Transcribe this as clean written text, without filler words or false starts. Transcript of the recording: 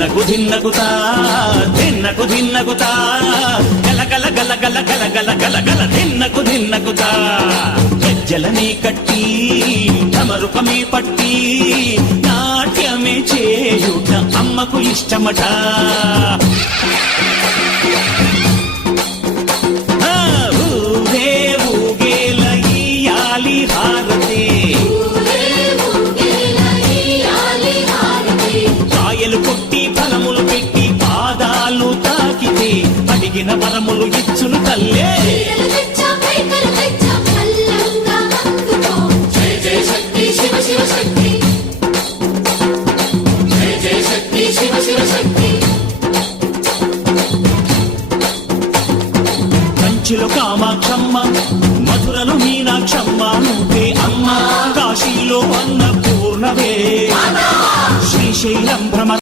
ధిన్నకు ధిన్నకుతా ధిన్నకు ధిన్నకుతా గల గల గల గల గల గల గల గల ధిన్నకు ధిన్నకుతా గజ్జలనే కట్టి ఢమరుకమే పట్టి నాట్యమే చేయుట అమ్మకు ఇష్టమట ఊరే ఊగేల ఇయ్యాలి హారతి కాయలు కొట్టి ఫలములు పెట్టి పాదాలు తాకితే అడిగిన వరములు ఇచ్చును తల్లే శివ శక్తి